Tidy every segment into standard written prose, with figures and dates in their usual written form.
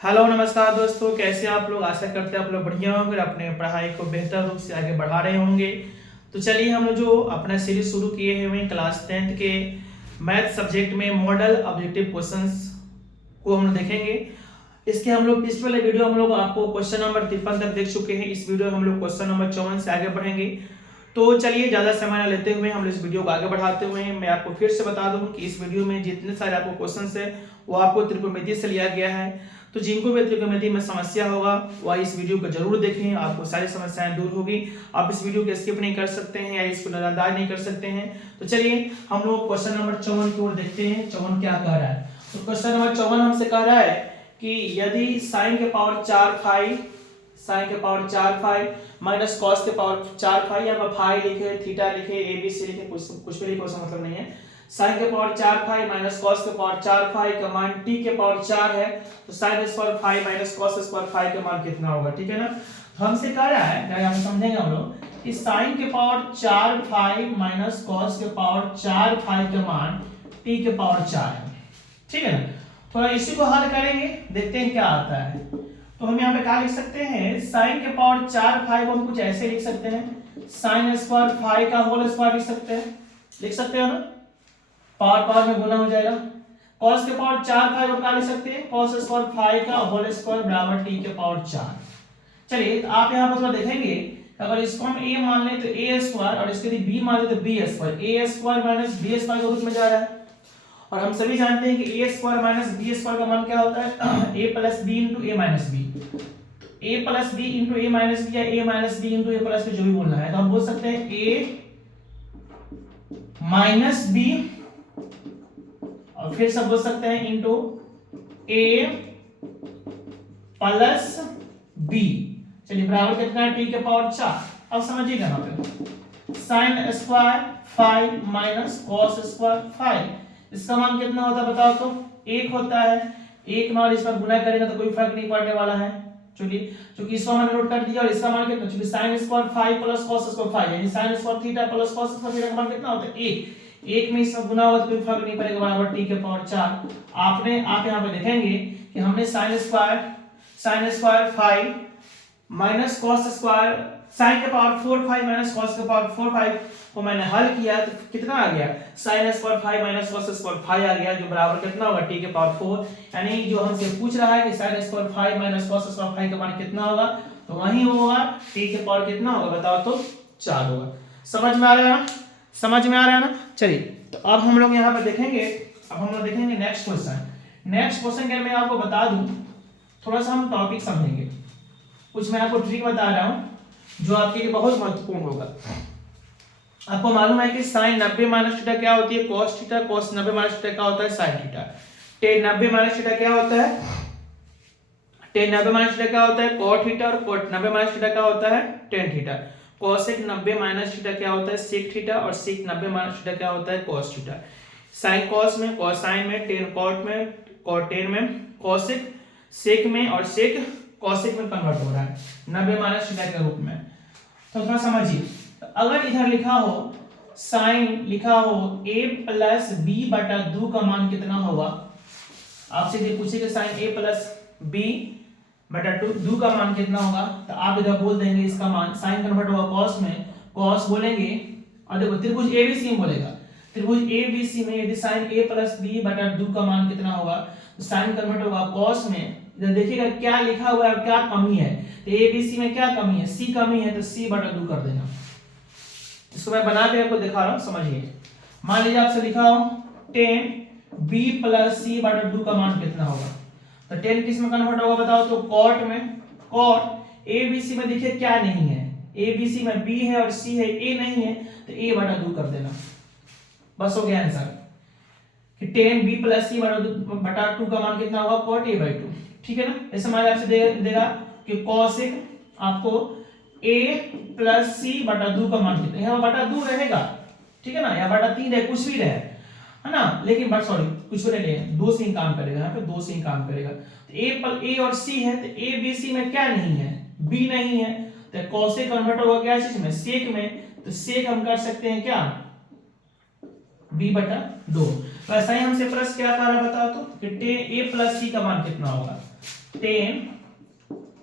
Hello नमस्कार दोस्तों, कैसे आप लोग। आशा करते हैं आप लोग बढ़िया होंगे और अपने पढ़ाई को बेहतर रूप से आगे बढ़ा रहे होंगे। तो चलिए हम लोग जो अपना सीरीज शुरू किए हुए क्लास 10th के मैथ सब्जेक्ट में मॉडल ऑब्जेक्टिव क्वेश्चंस को हम लोग देखेंगे। इसके हम लोग पिछले वाले वीडियो हम लोग आपको क्वेश्चन नंबर 53 तक देख चुके हैं। इस वीडियो में हम लोग क्वेश्चन नंबर 54 से आगे बढ़ेंगे। तो चलिए ज़्यादा समय न लेते हुए हम इस वीडियो को आगे बढ़ाते हुए मैं आपको फिर से बता दूं कि इस वीडियो में जितने सारे आपको क्वेश्चंस है वो आपको त्रिकोणमिति से लिया गया है। तो जिनको भी त्रिकोणमिति में समस्या होगा वह इस वीडियो को जरूर देखें, आपको सारी समस्याएं दूर होगी। आप इस वीडियो को स्किप नहीं कर सकते हैं या इसको नजरअंदाज नहीं कर सकते हैं। तो चलिए हम लोग क्वेश्चन नंबर 54 की ओर देखते हैं। 54 क्या कह रहा है। तो क्वेश्चन नंबर 54 हमसे कह रहा है कि यदि साइन के पावर 4 फाई माइनस कॉस के पावर 4 फाई, या फाई लिखे, थीटा लिखे, एबीसी लिखे, कुछ भी लिखे, उसका मतलब नहीं है। साइन के पावर 4 फाई माइनस कॉस के पावर 4 फाई का मान t के पावर 4 है, तो sine squared phi minus cos square phi का मान कितना होगा। ठीक है ना। तो हमसे कह रहा है, हम समझेंगे हम लोग कि साइन के पावर 4 फाई माइनस कॉस के पावर 4 फाई का मान t के पावर 4 है। ठीक है ना। थोड़ा इसी को हल करेंगे, देखते हैं क्या आता है। तो हम यहाँ पे क्या लिख सकते हैं, साइन के पावर 4 फाई को हम कुछ ऐसे लिख सकते हैं, साइन स्क्वायर फाई का होल स्क्वायर लिख सकते हैं ना, पावर पावर में गुना हो जाएगा। cos के पावर 4 फाई को क्या लिख सकते हैं, cos स्क्वायर फाई का होल स्क्वायर बराबर t के पावर 4। चलिए तो आप यहाँ पर थोड़ा देखेंगे, अगर इसको हम a मान लें तो a स्क्वायर और इसके लिए b मान लें तो b square, a square minus b square के रूप में जा रहा है। और हम सभी जानते हैं कि a square minus b square का मान क्या होता है, a plus b into a minus b। तो a plus b into a minus b या a minus b into a plus b, जो भी बोलना है, तो हम बोल सकते हैं a माइनस b और फिर सब बोल सकते हैं इंटू a प्लस b। चलिए बराबर कितना है, t के पावर 4। अब समझिएगा यहाँ पे sine squared phi minus cos square phi, इसका मान कितना होता है बताओ तो, 1 होता है। 1 मान इस पर गुना करेगा तो कोई फर्क नहीं पड़ने वाला है। चलिए क्योंकि इसका मान नोट कर दिया और इसका मान कितना, क्योंकि sin square phi plus cos square phi यानी sin squared theta plus cos squared theta का मान कितना होता है, 1। 1 में इसका गुना होगा तो कोई फर्क नहीं पड़ेगा, बराबर t के पावर 4। आप यहाँ पे देखेंगे कि हमने sin square phi minus cos square sin के पावर 4 फाई माइनस कॉस के पावर 4 फाई को मैंने हल किया तो कितना आ गया, sin square phi minus cos square phi आ गया, जो बराबर कितना होगा, t के पावर 4। यानी जो हमसे पूछ रहा है कि sin square phi minus cos square phi का मान कितना होगा, तो वही होगा t के पावर कितना होगा बताओ तो, 4 होगा। समझ में आ रहा है ना, समझ में आ रहा है ना। चलिए तो अब हम लोग यहाँ पे देखेंगे, अब हम लोग देखेंगे नेक्स्ट क्वेश्चन के मैं आपको बता दूं, थोड़ा सा हम टॉपिक समझेंगे। कुछ मैं आपको ट्रिक बता रहा हूं जो आपके लिए बहुत महत्वपूर्ण होगा। आपको मालूम है कि sin 90 माइनस थीटा क्या होती है, cos theta, cos 90 minus theta क्या होता है, sin theta. tan 90 minus theta क्या होता है, tan 90 माइनस थीटा क्या होता है, cot थीटा, और cot 90 माइनस थीटा क्या होता है, tan theta. cosec 90 minus theta क्या होता है, sec थीटा, और sec 90 माइनस थीटा क्या होता है, cos थीटा। sin cos में, cosine में, tan cot में, cot tan में, cosec sec में, और sec cosec में कन्वर्ट हो रहा है 90 माइनस थीटा के रूप में। तो थोड़ा समझिए, अगर इधर लिखा हो साइन, लिखा हो a प्लस b बटा 2 का मान कितना होगा, आपसे ये पूछे कि साइन a प्लस b बटा 2 का मान कितना होगा, तो आप इधर बोल देंगे इसका मान, साइन कन्वर्ट होगा कॉस में, कॉस बोलेंगे, और देखो त्रिभुज abc में बोलेगा, त्रिभुज abc में यदि साइन a प्लस b बटा 2 का मान कितना होगा, तो साइन कन्वर्ट होगा कॉस में। इधर देखिएगा क्या लिखा हुआ है और क्या कमी है, तो abc में क्या कमी है, c कमी है, तो c बटा 2 कर देना। इसको मैं बना के आपको दिखा रहा हूं, समझिए। मान लीजिए आपसे लिखा हो tan b प्लस c बटा 2 का मान कितना होगा, तो tan किस में कन्वर्ट होगा बताओ तो, cot में। cot abc में देखिए क्या नहीं है, abc में b है और c है, a नहीं है, तो a बटा 2 कर देना, बस हो गया आंसर कि tan b प्लस c बटा 2 का मान कितना होगा, cot a by 2। ठीक है ना। ऐसे मान आपसे देगा कि cosec आपको a प्लस c बटा 2 का मान कितना, यहाँ बटा 2 रहेगा, ठीक है ना, या बटा 3 है, कुछ भी रहे, है ना, लेकिन बट सॉरी कुछ भी नहीं, 2 से ही काम करेगा, यहाँ पे 2 से ही काम करेगा। तो a और c है, तो a b c में क्या नहीं है, b नहीं है, तो cosec कन्वर्ट होगा क्या चीज में, sec में, तो sec हम कर सकते हैं क्या, b बटा 2। तो ऐसा ही हमसे प्रश्न क्या कर रहा है बताओ तो, कि tan a प्लस c का मान कितना होगा, tan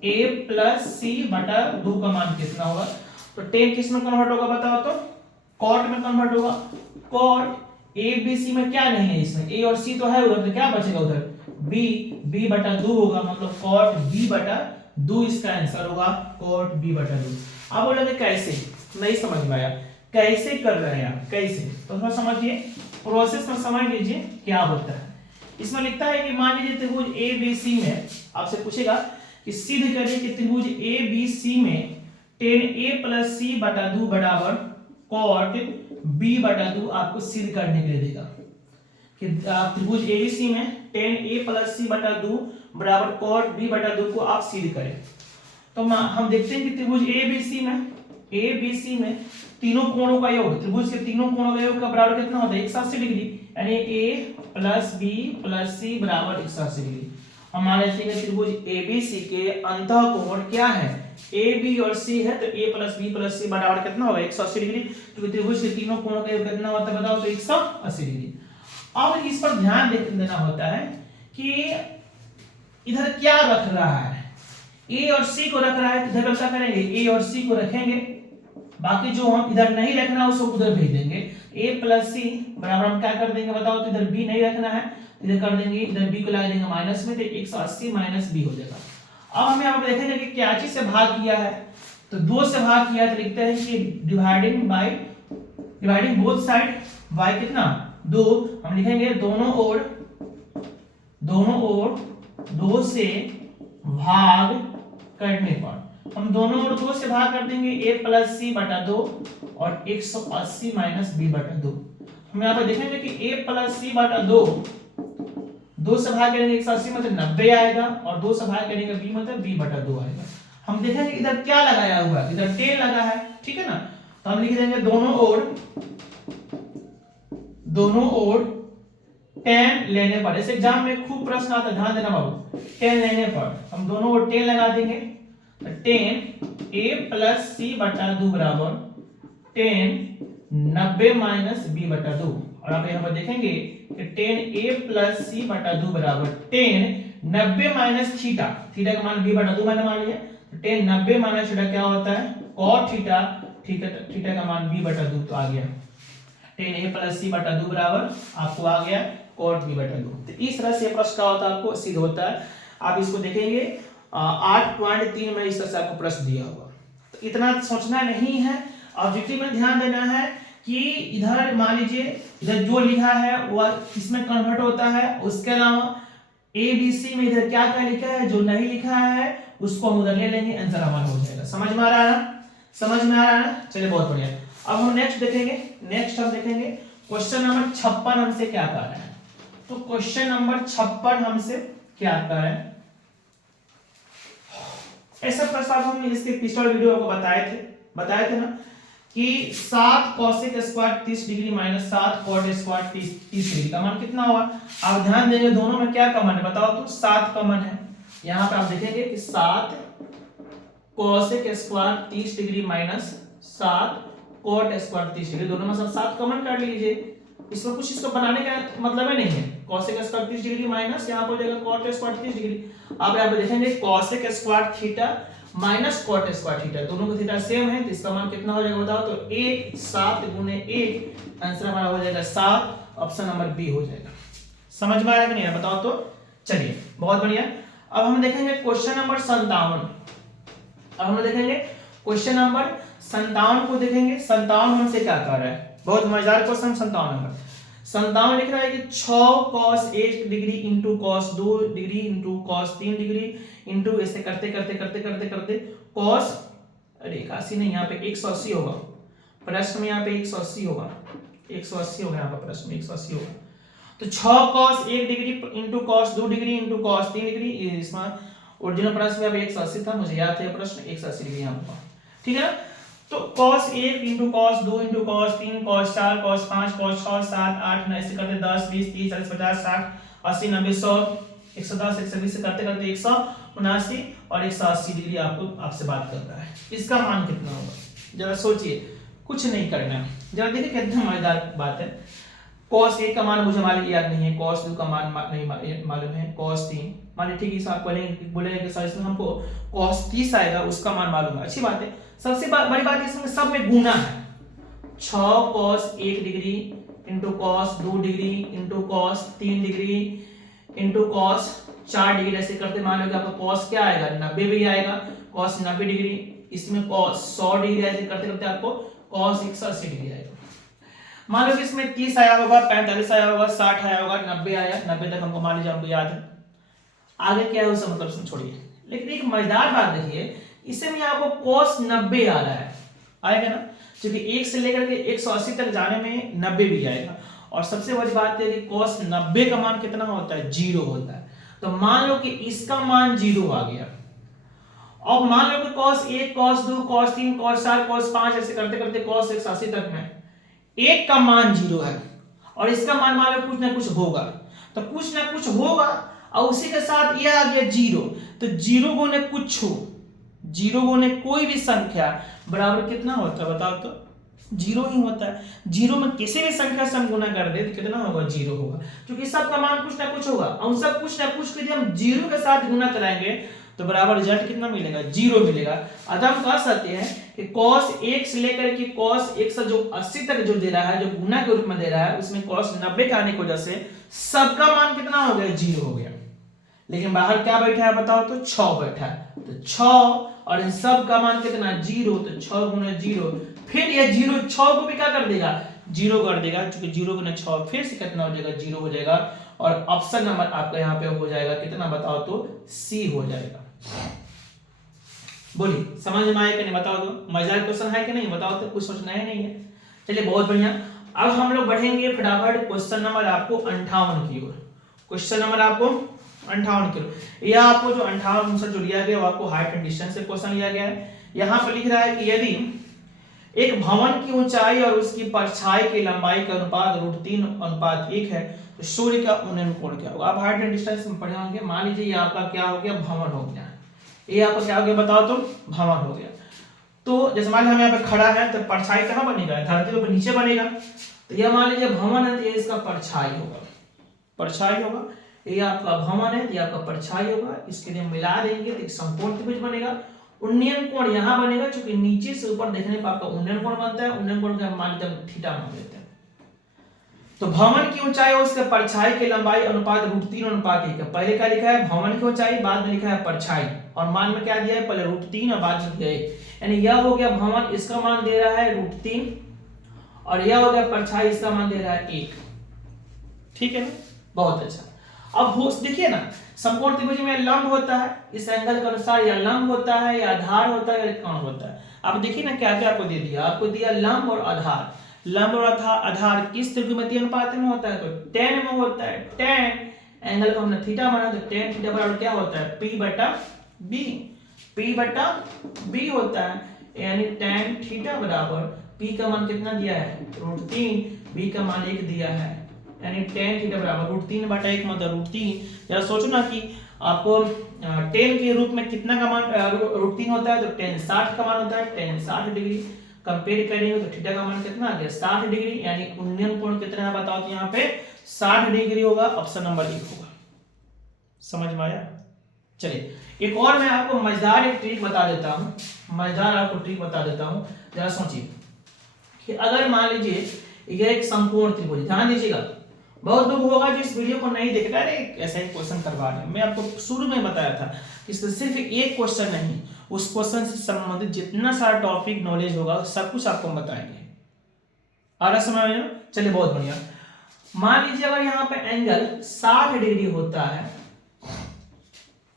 a प्लस सी बटा 2 का मान कितना होगा? तो tan किस में कन्वर्ट होगा बताओ तो? cot में कन्वर्ट होगा। cot a b c में क्या नहीं है, इसमें a और c तो है उधर, तो क्या बचेगा उधर? b बटा 2 होगा, मतलब cot b बटा 2 इसका आंसर होगा, cot b बटा 2। अब बोलोगे कैसे, नहीं समझ में आया, कैसे कर रहे हैं आप, कैसे? तो थोड़ा समझिए, प्रोसेस में समझ लीजिए क्या होता है। इसमें लिखता है कि मान लीजिए त्रिभुज ए बी सी में आपसे पूछेगा कि सिद्ध करिए कि त्रिभुज ए बी सी में tan a प्लस सी बटा 2 बराबर cot b बटा 2 आपको सिद्ध करने के लिए देगा कि त्रिभुज ए बी सी में tan a प्लस सी बटा 2 बराबर cot b बटा 2 को आप सिद्ध करें। तो हम देखते हैं कि त्रिभुज ए बी सी में तीनों कोणों का योग, त्रिभुज के तीनों कोणों का योग का बराबर कितना होता है? 180 डिग्री, यानी a प्लस बी प्लस सी बराबर 180 डिग्री। हमारे त्रिभुज ए बी सी के अंतः कोण क्या है? ए बी और सी है, तो a प्लस बी प्लस सी बराबर कितना होगा? 180 डिग्री। तो त्रिभुज के तीनों कोणों का योग कितना होता है बताओ तो? 180 डिग्री। अब इस पर ध्यान देना होता है कि इधर क्या रख रहा है, ए और सी को रख रहा है, इधर क्या करेंगे? ए और सी को रखेंगे, बाकी जो हम इधर नहीं रखना है उसको उधर भेज देंगे। a प्लस सी बराबर हम क्या कर देंगे बताओ तो? इधर b नहीं रखना है, इधर कर देंगे, इधर b को लगा देंगे माइनस में, तो 180 माइनस b हो जाएगा। अब हम यहाँ पर देखेंगे कि क्या चीज से भाग किया है, तो 2 से भाग किया, तो लिखते हैं कि डिवाइडिंग बोथ साइड बाय कितना? 2। हम लिखेंगे दोनों ओर 2 से भाग करने पर, हम दोनों ओर 2 से भाग कर देंगे, a प्लस सी बटा 2 और 180 माइनस b बटा 2। हम यहाँ पर देखेंगे कि a प्लस सी बटा 2 से भाग करेंगे 180 मतलब 90 आएगा, और 2 से भाग करेंगे b मतलब b बटा 2 आएगा। हम देखेंगे इधर क्या लगाया हुआ है, इधर tan लगा है, ठीक है ना? तो हम लिख देंगे दोनों ओर tan लेने पर, ऐसे एग्जाम में खूब प्रश्न आता है, ध्यान देना बाबू। tan लेने पर हम दोनों ओर tan लगा देंगे, तो tan a प्लस सी बटा 2 बराबर tan 90 माइनस b बटा 2। और अब यहाँ पर देखेंगे कि tan a प्लस सी बटा 2 बराबर tan 90 माइनस थीटा, थीटा का मान b बटा 2 मैंने मान लिया, तो tan 90 माइनस थीटा क्या होता है? cos थीटा, थीटा का मान b बटा 2 तो आ गया tan a प्लस सी बटा 2 बराबर आपको आ गया cot b बटा 2। तो इस तरह से प्रश्न का होता है, आपको सिद्ध होता है। आप इसको देखेंगे 8.3 में इस तरह से आपको प्रश्न दिया होगा। तो इतना सोचना नहीं है, ऑब्जेक्टिव में ध्यान देना है कि इधर मान लीजिए इधर जो लिखा है वह इसमें कन्वर्ट होता है, उसके अलावा ए बी सी में इधर क्या क्या लिखा है, जो नहीं लिखा है उसको हम उधर ले लेंगे, आंसर हमारा हो जाएगा। समझ में आ रहा है ना? समझ में आ रहा है ना? चलिए बहुत बढ़िया। अब हम नेक्स्ट देखेंगे, हम देखेंगे क्वेश्चन नंबर 56 हमसे क्या कह रहा है। तो क्वेश्चन नंबर 56 हमसे क्या कह रहा है, ऐसा प्रस्ताव हमने इसके पिछले वीडियो को बताए थे ना कि 7 cosec square 30 degree minus 7 cot square 30 degree का मान कितना होगा। आप ध्यान देंगे दोनों में क्या कॉमन है बताओ तो? 7 कॉमन है। यहाँ पे आप देखेंगे कि 7 cosec square 30 degree minus 7 cot square 30 degree, दोनों में सब 7 कॉमन कर लीजिए। इसमें कुछ इसको बनाने का मतलब है नहीं है। cosec स्क्वायर 30 डिग्री माइनस यहाँ पर हो जाएगा cot स्क्वायर 30 डिग्री। अब यहाँ पे देखेंगे cosec square theta minus cot square theta, दोनों का थीटा सेम है, तो इसका मान कितना हो जाएगा बताओ तो? 1 7 गुने 1, आंसर हमारा हो जाएगा 7, ऑप्शन नंबर बी हो जाएगा। समझ में आया कि नहीं बताओ तो? चलिए बहुत बढ़िया। अब हम देखेंगे क्वेश्चन नंबर 57। अब हम देखेंगे क्वेश्चन नंबर 57 को देखेंगे। 57 हमसे क्या कह रहा है, बहुत मजेदार क्वेश्चन। 57 लिख रहा है कि 6 cos 1 degree into cos 2 degree into cos 3 degree into ऐसे करते cos, अरे 81 नहीं, यहाँ पे 180 होगा प्रश्न में, यहाँ पे 180 होगा, 180 होगा यहाँ पर प्रश्न में 180 होगा। तो 6 cos 1 degree into cos 2 degree into cos 3 degree, इसमें ओरिजिनल प्रश्न में 180 था, मुझे याद है प्रश्न 180 डिग्री यहाँ पर, ठीक है। तो cos 1 into cos 2 into cos 3 cos 4 cos 5 cos 6 7 8 9 ऐसे करते 10 20 30 40 50 60 80 90 100 110 120 से करते 179 और 180 डिग्री आपसे बात कर रहा है। इसका मान कितना होगा जरा सोचिए, कुछ नहीं करना, जरा देखिए कितना मजेदार बात है। cos a का मान मुझे मालूम याद नहीं है, cos 2 का मान नहीं मालूम है, cos 3 माने ठीक है, इस आप बोलेंगे कि सर इसमें हमको cos 30 आएगा, उसका मान मालूम है, अच्छी बात है। सबसे बड़ी बात इसमें सब में गुना है, 6 cos 1 degree into cos 2 degree into cos 3 degree into cos 4 degree, ऐसे करते मान लो कि आपका cos क्या आएगा 90 भी आएगा, cos 90 डिग्री, इसमें cos 100 डिग्री, ऐसे करते करते आपको cos 180 डिग्री आएगा। मान लो कि इसमें 30 आया होगा, 45 आया होगा, 60 आया होगा, 90 आया, 90 तक हमको मान लीजिए हमको याद है, आगे क्या है उसका मतलब छोड़िए। लेकिन एक मजेदार बात देखिए, इसमें आपको cos 90 आ रहा है, आएगा ना, क्योंकि 1 से लेकर के 180 तक जाने में 90 भी आएगा, और सबसे बड़ी बात है कि cos 90 का मान कितना होता है 0 होता है। तो मान लो कि इसका मान 0 आ गया, और मान लो कि cos 1 cos 2 cos 3 cos 4 cos 5 ऐसे करते करते cos 180 तक में एक का मान 0 है, और इसका मान मान लो कुछ ना कुछ होगा, तो कुछ ना कुछ होगा, और उसी के साथ ये आ गया 0, तो 0 गुने कुछ, 0 गुने कोई भी संख्या बराबर कितना होता है बताओ तो 0 ही होता है। 0 में किसी भी संख्या से हम गुना कर दे तो कितना होगा 0 होगा, क्योंकि सबका मान कुछ ना कुछ होगा, और सब कुछ ना कुछ यदि हम 0 के साथ गुना कराएंगे तो बराबर रिजल्ट कितना मिलेगा 0 मिलेगा। अतः हम कह सकते हैं कि cos 1 से लेकर के cos 1 जो 80 तक जो दे रहा है, जो गुना के रूप में दे रहा है, उसमें cos 90 का आने की वजह से सबका मान कितना हो गया 0 हो गया। लेकिन बाहर क्या बैठा है बताओ तो 6 बैठा है, तो 6 और इन सब का मान कितना 0, तो 6 गुना 0, फिर ये 0 6 को भी क्या कर देगा 0 कर देगा, क्योंकि 0 गुना 6 फिर से कितना हो जाएगा 0 हो जाएगा, और ऑप्शन नंबर आपका यहाँ पे हो जाएगा कितना बताओ तो सी हो जाएगा। बोलिए समझ में आया कि नहीं बताओ तो, मजेदार क्वेश्चन है कि नहीं बताओ तो, कुछ सोचना है नहीं है। चलिए बहुत बढ़िया, अब हम लोग बढ़ेंगे फटाफट क्वेश्चन नंबर आपको 58 की ओर। क्वेश्चन नंबर आपको 58 की ओर, यह आपको जो 58 आंसर जो लिया गया वो आपको हाइट एंड डिस्टेंस से क्वेश्चन लिया गया है। यहाँ पर लिख रहा है कि यदि एक भवन की ऊंचाई और उसकी परछाई की लंबाई का अनुपात √3:1 है तो सूर्य का उन्नयन कोण क्या होगा। आप हाइट एंड डिस्टेंस में पढ़े होंगे, मान लीजिए ये आपका क्या हो गया भवन हो गया, ये आपका क्या हो गया बताओ तो भवन हो गया। तो जैसे मान लीजिए हम यहाँ पे खड़ा है तो परछाई कहाँ बनेगा धरती के नीचे बनेगा, तो यह मान लीजिए भवन है तो ये इसका परछाई होगा, परछाई होगा, ये आपका भवन है तो ये आपका परछाई होगा, इसके लिए मिला देंगे तो एक समकोण त्रिभुज बनेगा। उन्नयन कोण यहाँ बनेगा, क्योंकि नीचे से ऊपर देखने पर आपका उन्नयन कोण बनता है, उन्नयन कोण का मान लीजिए थीटा मान लेते हैं। तो भवन की ऊंचाई और उसके परछाई की लंबाई अनुपात √3:1 है। पहले क्या लिखा है भवन की ऊंचाई, बाद में लिखा है परछाई, और मान में क्या दिया है पहले √3 और बाद में दिया है, यानी यह हो गया भवन, इसका मान दे रहा है √3, और यह हो गया परछाई, इसका मान दे रहा है 1। ठीक है ना, बहुत अच्छा। अब देखिए ना समकोण त्रिभुज में लंब होता है, इस एंगल के अनुसार या लंब होता है या आधार होता है या कोण होता है। आप देखिए ना क्या क्या आपको दे दिया, आपको दिया लंब और आधार। लंब और आधार किस त्रिकोणमितीय अनुपात में होता है तो tan में होता है। tan एंगल को हमने थीटा माना तो tan थीटा बराबर क्या होता है p/b, p/b होता है, यानी tan थीटा बराबर p का मान कितना दिया है √3, b का मान 1 दिया है, यानी tan थीटा बराबर √3/1 मतलब √3। जरा सोचो ना कि आपको tan के रूप में कितना का मान √3 होता है, तो tan 60 का मान होता है, tan 60 डिग्री कंपेयर करेंगे तो थीटा का मान कितना आ गया 60 डिग्री, यानी उन्नयन कोण कितना है बताओ तो यहाँ पे 60 डिग्री होगा, ऑप्शन नंबर 1 होगा। समझ में आया। चलिए एक और मैं आपको मजेदार एक ट्रिक बता देता हूँ, मजेदार आपको ट्रिक बता देता हूँ। जरा सोचिए कि अगर मान लीजिए यह एक समकोण त्रिभुज, ध्यान दीजिएगा, बहुत लोग होगा जो इस वीडियो को नहीं देख रहा है, ऐसा ही क्वेश्चन करवा रहे हैं। मैं आपको शुरू में बताया था कि सिर्फ एक क्वेश्चन नहीं, उस क्वेश्चन से संबंधित जितना सारा टॉपिक नॉलेज होगा सब कुछ आपको बताएंगे। आ रहा समझ में? चलिए बहुत बढ़िया। मान लीजिए अगर यहाँ पे एंगल 60 डिग्री होता है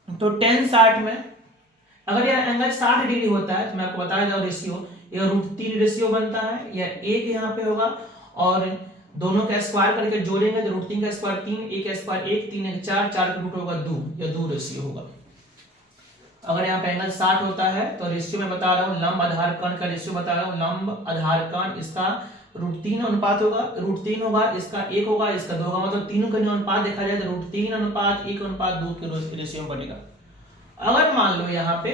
तो tan 60 में अगर यह एंगल 60 डिग्री होता है तो मैं आपको बताया जाऊँ रेशियो, यह √3 रेशियो बनता है, यह 1 यहाँ पे होगा, और दोनों का स्क्वायर करके जोड़ेंगे तो √3 का स्क्वायर 3, 1 का स्क्वायर 1, 3 1 4, 4 का रूट होगा 2, यह 2 रेशियो होगा। अगर यहाँ पे एंगल 60 होता है तो रेशियो में बता रहा हूँ, लंब आधार कोण का रेशियो बता रहा हूँ, लंब आधार कोण इसका √3 अनुपात होगा, √3 होगा, इसका 1 होगा, इसका 2 होगा, मतलब तीनों का अनुपात देखा जाए तो √3:1:2 के रेशियो में बनेगा। अगर मान लो यहाँ पे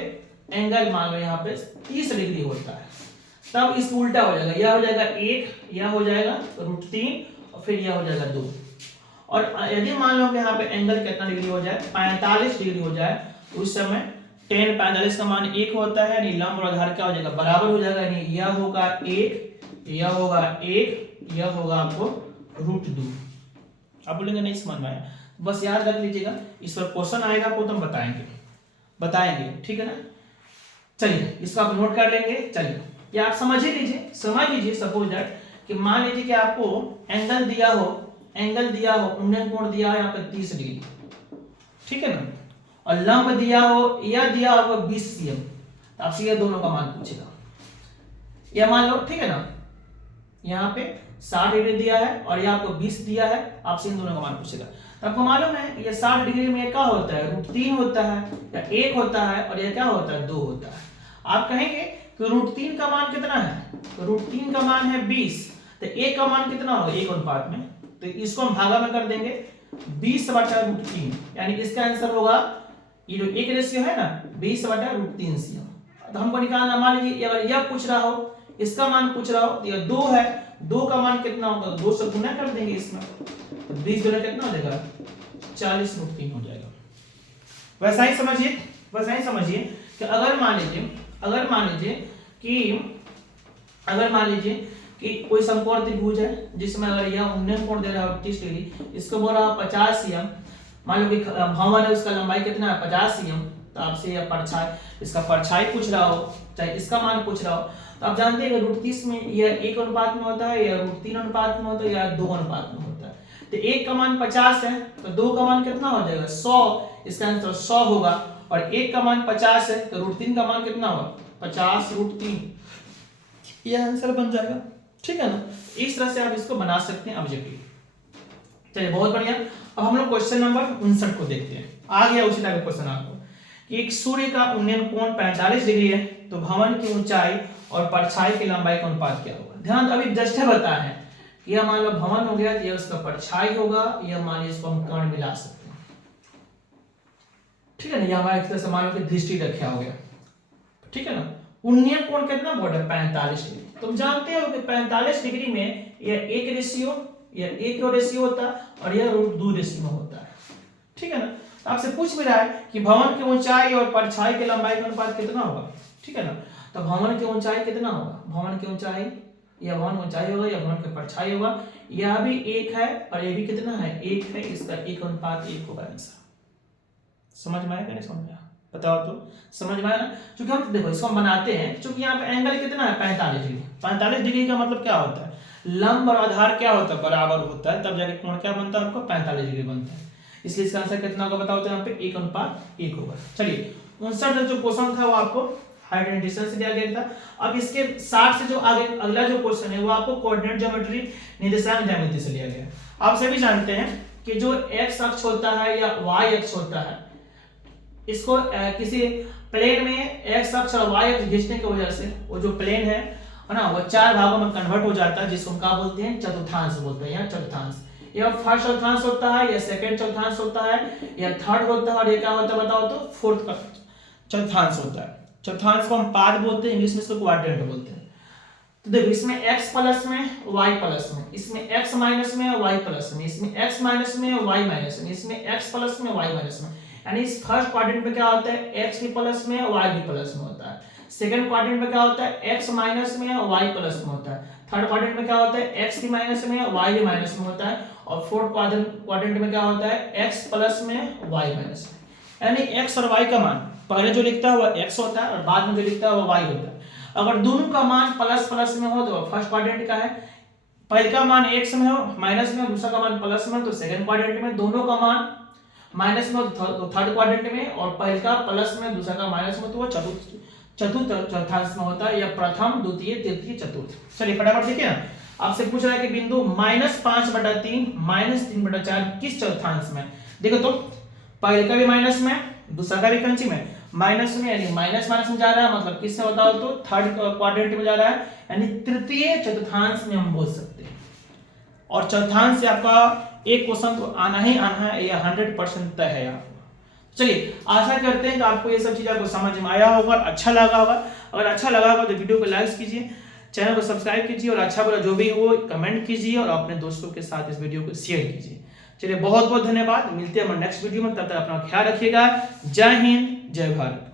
एंगल मान लो यहाँ पे 30 डिग्री होता है तब इसका उल्टा हो जाएगा, यह हो जाएगा 1, यह हो जाएगा √3 और फिर यह हो जाएगा 2। और यदि मान लो कि यहाँ पे एंगल कितना डिग्री हो जाए, 45 डिग्री हो जाए, तो उस समय tan 45 का मान 1 होता है, यानी लंब और आधार क्या हो जाएगा, बराबर हो जाएगा, यानी यह होगा 1, यह होगा 1, यह होगा आपको √2। आप बोलेंगे नहीं समझ में आया, बस याद रख लीजिएगा, इस पर क्वेश्चन आएगा आपको तो हम बताएंगे, ठीक है ना। चलिए इसको आप नोट कर लेंगे। चलिए ये आप समझ लीजिए सपोज दैट कि मान लीजिए कि आपको एंगल दिया हो, उन्नयन कोण दिया है यहाँ पे 30 डिग्री, ठीक है ना, और लंब दिया हो, यह दिया होगा 20 cm, तो आपसे ये दोनों का मान पूछेगा। यह मान लो, ठीक है ना, यहाँ पे 60 डिग्री दिया है और ये आपको 20 दिया है, आपसे इन दोनों का मान पूछेगा। तो आपको मालूम है ये 60 डिग्री में क्या होता है, √3 होता है, या 1 होता है, और ये क्या होता है, 2 होता है। आप कहेंगे कि √3 का मान कितना है, तो √3 का मान है 20, तो 1 का मान कितना होगा, 1 अनुपात में, तो इसको हम भागा में कर देंगे 20/√3, यानी इसका आंसर होगा, ये जो एक रेशियो है ना 20/√3 cm। तो हमको निकालना, मान लीजिए अगर यह पूछ रहा हो, इसका मान पूछ रहा हो, तो यह 2 है, 2 का मान कितना होगा, 2 से गुना कर देंगे इसमें, तो 20 गुना कितना हो जाएगा, 40√3 हो जाएगा। वैसा ही समझिए कि अगर मान लीजिए कि कोई समकोण त्रिभुज है जिसमें अगर यह उन्नयन कोण दे रहा है 30 डिग्री, इसको बोल रहा है 50 cm, मान लो कि भवन है उसका लंबाई कितना है 50 cm, तो आपसे यह परछाई, इसका परछाई पूछ रहा हो, चाहे इसका मान पूछ रहा हो, तो आप जानते हैं √30 में यह 1 अनुपात में होता है, या √3 अनुपात में होता है, या 2 अनुपात में होता है। तो 1 का मान 50 है, तो 2 का मान कितना हो जाएगा, 100, इसका आंसर 100 होगा, और 1 का मान 50 है, तो √3 का मान कितना होगा, 50√3, यह आंसर बन जाएगा, ठीक है ना। इस तरह से आप इसको बना सकते हैं ऑब्जेक्टिव। चलिए बहुत बढ़िया, अब हम लोग क्वेश्चन नंबर 59 को देखते हैं। आ गया उसी तरह का क्वेश्चन आपको कि एक सूर्य का उन्नयन कोण 45 डिग्री है, तो भवन की ऊंचाई और परछाई की लंबाई का अनुपात क्या होगा। ध्यान, अभी जस्ट है बताया है कि यह मान लो भवन हो गया, तो यह उसका परछाई होगा, यह मान लीजिए इसको हम कर्ण मिला सकते हैं, ठीक है ना, यह हमारा एक तरह से मान लो कि दृष्टि रखा हो गया, ठीक है ना। उन्नयन कोण कितना बोल रहा है, 45 डिग्री। तुम जानते हो कि 45 डिग्री में यह एक रेशियो होता है, और यह √2 रेशियो होता है, ठीक है ना। तो आपसे पूछ भी रहा है कि भवन की ऊंचाई और परछाई की लंबाई का अनुपात कितना होगा, ठीक है ना। तो भवन की ऊंचाई कितना होगा, भवन की ऊंचाई, यह भवन ऊंचाई होगा, यह भवन की परछाई होगा, यह भी 1 है और यह भी कितना है, 1 है, इसका 1 अनुपात 1 होगा आंसर। समझ में आया कि नहीं समझ में आया, बताओ तो, समझ में आया ना। क्योंकि हम देखो इसको हम बनाते हैं, क्योंकि यहाँ पे एंगल कितना है 45 डिग्री। 45 डिग्री का मतलब क्या होता है, लंब और आधार क्या होता है, बराबर होता है, तब जाके कोण क्या बनता है आपको, 45 डिग्री बनता है। इसलिए इसका आंसर कितना होगा बताओ तो, यहाँ पे 1 अनुपात 1 होगा। चलिए 59 जो क्वेश्चन था वो आपको हाइट एंड डिस्टेंस से दिया गया था। अब इसके 60 से जो आगे अगला जो क्वेश्चन है वो आपको कोऑर्डिनेट ज्योमेट्री, निर्देशांक ज्यामिति से लिया गया है। आप सभी जानते हैं कि जो x अक्ष होता है या y अक्ष होता है, इसको किसी प्लेन में x अक्ष और y अक्ष खींचने की वजह से वो जो प्लेन है ना, वो 4 भागों में कन्वर्ट हो जाता है, जिसको हम क्या बोलते हैं, चतुर्थांश बोलते हैं, या चतुर्थांश। या फर्स्ट चतुर्थांश होता है, या सेकंड चतुर्थांश होता है, या थर्ड होता है, और ये क्या होता है बताओ तो, फोर्थ चतुर्थांश होता है। चतुर्थांश को हम पाद बोलते हैं, इंग्लिश में इसको क्वाड्रेंट बोलते हैं। तो देखो इसमें x प्लस में, y प्लस में, इसमें x माइनस में, y प्लस में, इसमें x माइनस में, y माइनस में, इसमें x प्लस में, y माइनस में। यानी इस फर्स्ट क्वाड्रेंट में क्या होता है, x भी प्लस में, y भी प्लस में होता है। सेकंड क्वाड्रेंट में क्या होता है, x माइनस में, y प्लस में होता है। थर्ड क्वाड्रेंट में क्या होता है, x भी माइनस में, y भी माइनस में होता है। और फोर्थ क्वाड्रेंट में क्या होता है, x प्लस में, y माइनस में। यानी x और y का मान पहले जो लिखता है वो x होता है, और बाद में जो लिखता है वो y होता है। अगर दोनों का मान प्लस प्लस में हो तो फर्स्ट क्वाड्रेंट का है, पहले का मान x में हो माइनस में, दूसरा का मान प्लस में तो सेकंड क्वाड्रेंट में, दोनों का मान माइनस में तो थर्ड क्वाड्रेंट में, और पहले का प्लस में दूसरा का माइनस में तो वो चतुर्थ चौथांश में होता है, या प्रथम, द्वितीय, तृतीय, चतुर्थ। चलिए फटाफट देखिए ना, आपसे पूछ रहा है कि बिंदु -5/3 -3/4 किस चौथांश में। देखो तो पहले का भी माइनस में, दूसरा का भी कंची में माइनस में, यानी माइनस माइनस में जा रहा है, मतलब किससे बताओ तो, थर्ड क्वाड्रेंट में जा रहा है, यानी तृतीय चतुर्थांश में हम बोल सकते हैं। और चौथांश से आपका एक क्वेश्चन तो आना ही आना है, यह 100% तय है आपको। चलिए आशा करते हैं कि आपको ये सब चीज आपको समझ में आया होगा, अच्छा लगा होगा। अगर अच्छा लगा होगा तो वीडियो को लाइक कीजिए, चैनल को सब्सक्राइब कीजिए और अच्छा बुरा जो भी हो कमेंट कीजिए और अपने दोस्तों के साथ इस वीडियो को शेयर कीजिए। चलिए बहुत बहुत धन्यवाद, मिलते हैं हमारे नेक्स्ट वीडियो में, तब तक अपना ख्याल रखिएगा। जय हिंद, जय भारत।